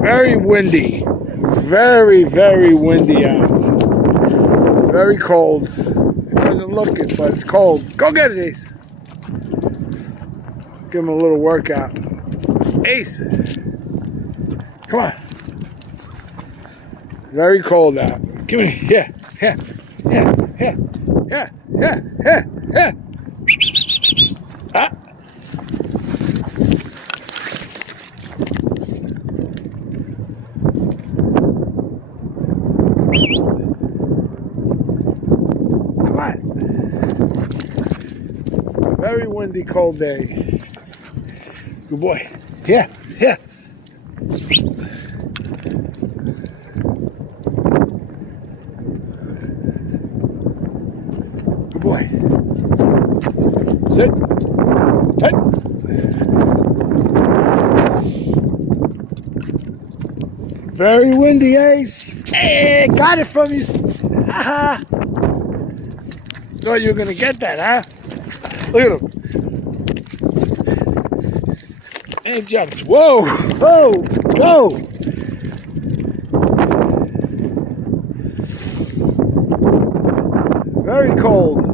Very windy. Very, very windy out. Very cold. It doesn't look it, but it's cold. Go get it, Ace. Give him a little workout. Ace. Come on. Very cold out. Give me. Yeah. Yeah. Yeah. Yeah. Yeah. Yeah. Yeah. Yeah. Ah. Come on. Very windy, cold day. Good boy. Yeah. Yeah. Good boy. Sit. Hey. Very windy, Ace. Hey, got it from you. Haha. Thought you were gonna get that, huh? Look at him. And jumped. Whoa! Whoa! Go! Very cold.